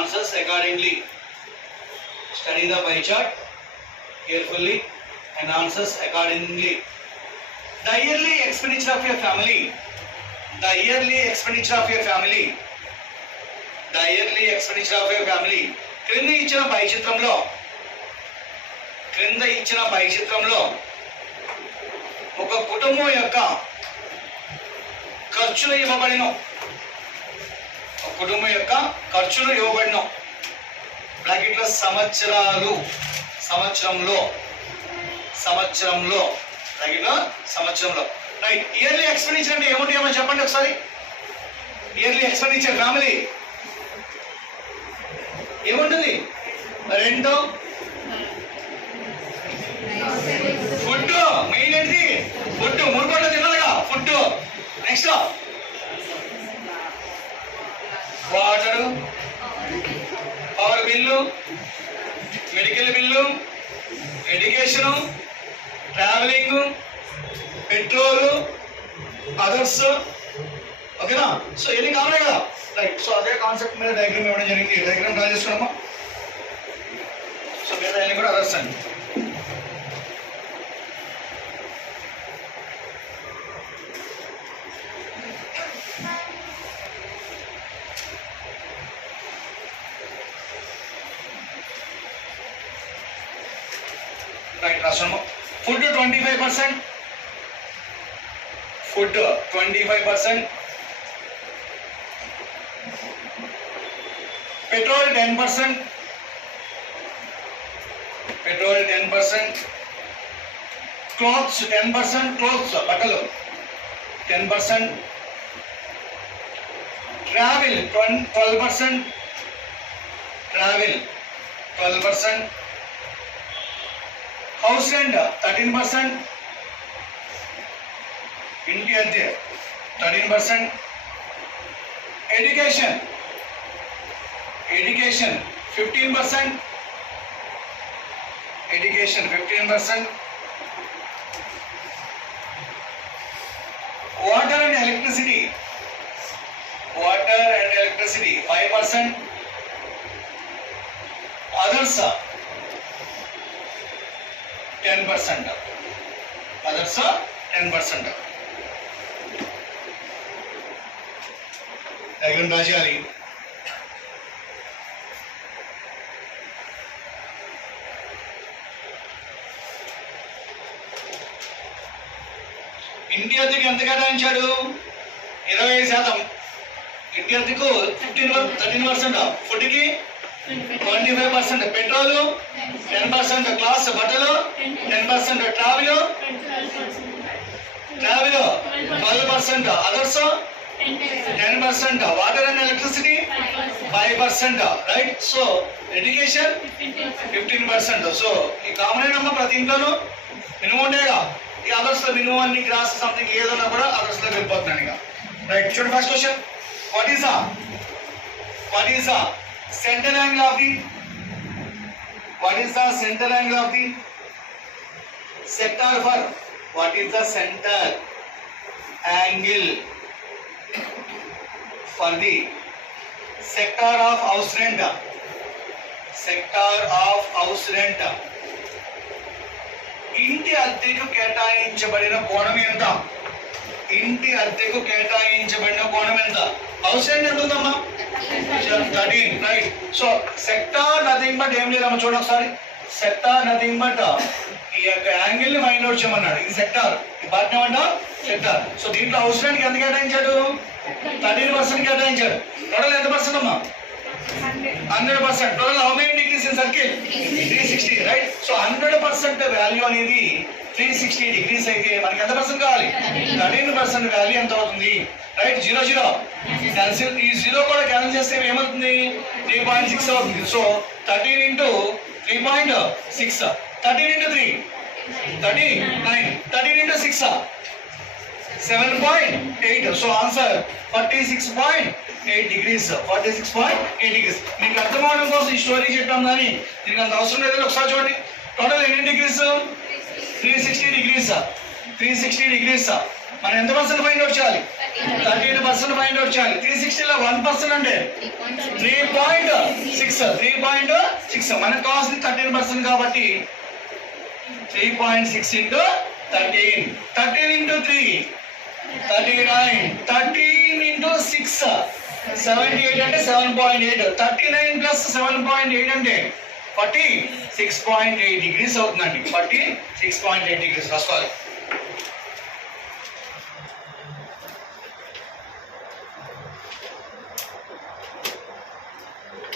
answers accordingly. Study the pie chart carefully and answers accordingly. The yearly expenditure of your family. The yearly expenditure of your family. The yearly expenditure of your family. క్రింద ఇచ్చిన పై చిత్రంలో ఒక కుటుంబం యొక్క ఖర్చులు ఇవ్వబడిన బ్రాకెట్లో సంవత్సరంలో రైట్. ఇయర్లీ ఎక్స్పెండిచర్ అంటే ఏమో చెప్పండి ఒకసారి. ఇయర్లీ ఎక్స్పెండిచర్ ఫ్యామిలీ ఏముంటుంది? రెండో ఫుడ్, మెయిన్ ఏంటి? ఫుడ్. 3 పూటలు తినాలిగా food. Next water, power bill, medical bill, education, travelling, petrol, others. ఓకేనా? సో ఎన్ని కావాలి కదా. రైట్. సో అదే కాన్సెప్ట్ మీద డయాగ్రామ్ ఇవ్వడం జరిగింది. డయాగ్రామ్ డ్రా చేసుకున్నామా? సో మీద అన్ని కూడా అదర్స్ అండి. రైట్. రాస్తున్నాము. ఫుడ్ 25%, ఫుడ్ 25%, పెట్రోల్ 10%, పెట్రోల్ 10%, క్లాత్స్ 10%, క్లాత్స్ బట్టలు 10%, ట్రావెల్ 12%, ట్రావెల్ 12%, హౌస్ రెంట్ 13%, ఇంటి అద్దె 13%, ఎడ్యుకేషన్ 15%, ఎడ్యుకేషన్ 15%, వాటర్ అండ్ ఎలక్ట్రిసిటీ 5%, అదర్స్ 10%, అదర్స్ 10%. డయాగ్రామ్ డ్రా చేయాలి. ఇంటి అద్దెకు ఎంత కేటాయించాడు? 25%. ఇంటి అద్దెకు 13%, ఫుడ్కి 25%, పెట్రోల్ 10%, క్లాస్ బట్టలు 10%, ట్రావెల్ 12%, అదర్స్ 10%, water and electricity 5%. Right. So education 15%. సో ఈ కామన్ అయినమ్మా ప్రతి ఇంట్లోనూ మినిమం ఉండేగా. ఈ అదర్స్ లో మినిమం అన్ని గ్రాస్ సంథింగ్ ఏదన్నా కూడా అదర్స్ లో వెళ్ళిపోతున్నాను ఇక. రైట్. చూడండి first question. What is the centre angle of the sector for what is the center angle for the sector of house rent? ఇంటి అద్దెకు కేటాయించబడిన కోణం ఎంత? హౌస్ రెంట్ ఎంత ఉందమ్మా? 13. Right. So sector nothing but ఏం లేదమ్మా. చూడండి ఒకసారి. సెక్టార్ నథింగ్ బట్ ఈ యొక్క యాంగిల్ ని ఫైండ్ అవుట్ చేయమన్నాడు. ఇది సెక్టార్, ఈ పార్ట్ ఏమంటా సెక్టార్. సో దీంట్లో హౌస్ రెంట్ ఎంత కేటాయించాడు? 13% కేటాయించాడు. టోటల్ ఎంత పర్సెంట్ అమ్మా? 100%. Total how many degrees in circle? 360. Right. So 100% వాల్యూ అనేది 360 డిగ్రీస్ అయితే మనకి ఎంత పర్సెంట్ కావాలి? 13% వాల్యూ ఎంత అవుతుంది? రైట్. 0 క్యాన్సిల్. ఈ 0 కూడా క్యాన్సిల్ చేస్తే ఏమవుతుంది? 3.6 అవుతుంది. సో 13 into 3.6, 13 into 3 39, 13 into 6 7.8. సో ఆన్సర్ 46.8 degrees. 46.8 degrees. మీకు అర్థం అవడం కోసం ఈ స్టోరీ చెప్పాం కానీ దీనికి అంత అవసరం లేదని ఒకసారి చూడండి. టోటల్ ఎన్ని డిగ్రీస్? 360 degrees. మనం ఎంత పర్సెంట్ ఫైండ్ అవుట్ చేయాలి? 13% ఫైండ్ అవుట్ చేయాలి. 360లో 1% అంటే 3.6 మనకు కావాల్సింది 13% కాబట్టి 3.6 into 13. 13 into 3 39. 13 into 6 78 అంటే 7.8. 39 plus 7.8 అంటే 46.8 degrees అవుతుందండి. 46.8 degrees రాసుకోవాలి.